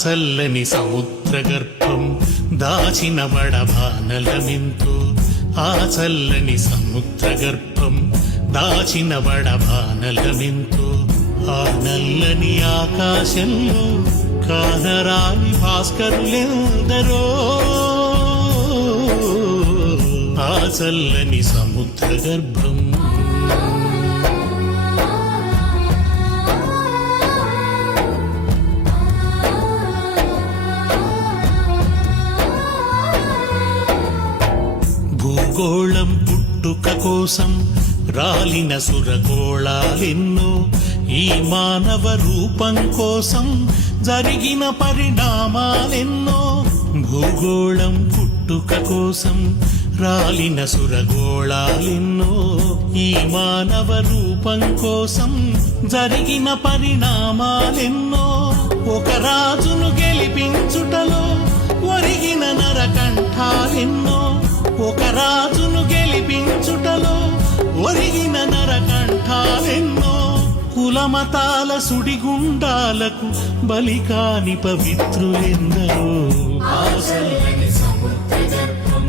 చల్లని సముద్ర గర్భం దాచిన వడబానలమెంతో ఆ చల్లని సముద్ర గర్భం దాచిన వడబానలమెంతో ఆ నల్లని ఆకాశంలో కానరాని భాస్కరులెందరో ఆ చల్లని సముద్ర గర్భం భూగోళం పుట్టుక కోసం రాలిన సురగోళాలెన్నో ఈ మానవ రూపం కోసం జరిగిన పరిణామాలెన్నో భూగోళం పుట్టుక కోసం రాలిన సురగోళాలెన్నో ఈ మానవ రూపం కోసం జరిగిన పరిణామాలెన్నో ఒక రాజును గెలిపించుటలో ఒరిగిన నరకంఠాలెన్నో ఒక రాజును గెలిపించుటలో ఒరిగిన నరకంఠాలెన్నో కులమతాల సుడిగుండాలకు బలికాని పవిత్రులెందరో ఆ చల్లని సముద్ర గర్భం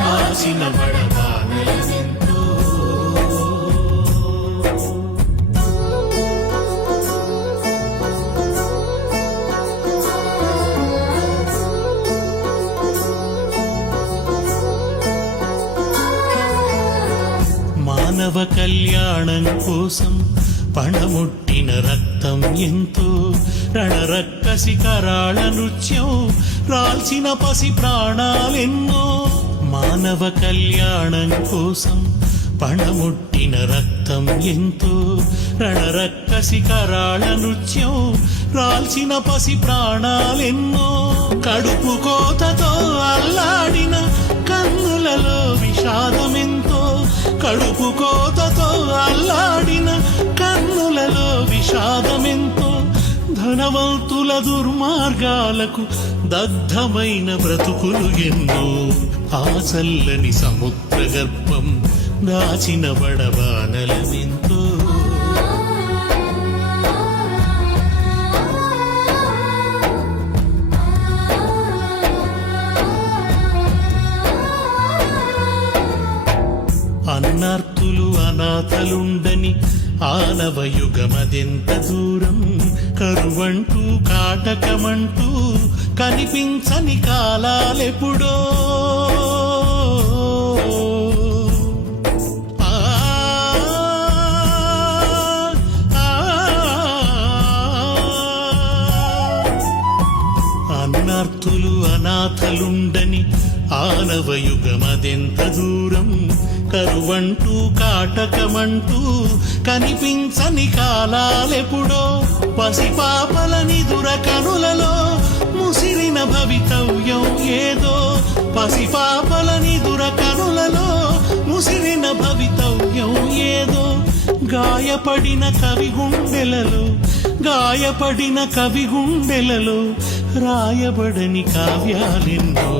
దాచిన వడబానలమెంతో మానవ కళ్యాణం కోసం పణముట్టిన రక్తం ఎంతో రణరక్కసి కరాళ నృత్యం రాల్చిన పసి ప్రాణాలెన్నో మానవ కళ్యాణం కోసం పణముట్టిన రక్తం ఎంతో రణరక్కసి కరాళ నృత్యం రాల్చిన పసి ప్రాణాలెన్నో కడుపు కోతతో అల్లాడిన కన్నులలో విషాదమెంతో కడుపు కోతతో అల్లాడిన కన్నులలో విషాదమెంతో ధనవంతుల దుర్మార్గాలకు దగ్ధమైన బ్రతుకులు ఎన్నో ఆ చల్లని సముద్ర గర్భం దాచిన వడబానలమెంతో అన్నార్తులు అనాథలుండని ఆనవయుగమదెంత దూరం కరువంటూ కాటకమంటూ కనిపించని కాలాలెప్పుడో అన్నార్తులు అనాథలుండని ఆనవయుగమదెంత దూరం కరువంటూ కాటకమంటూ కనిపించని కాలాలెప్పుడో పసిపాపలని దురకనులలో ముసిరిన భవితవ్యం ఏదో పసిపాపలని దురకనులలో ముసిరిన భవితవ్యం ఏదో గాయపడిన కవి గుండెలలో రాయబడని కావ్యాలెన్నో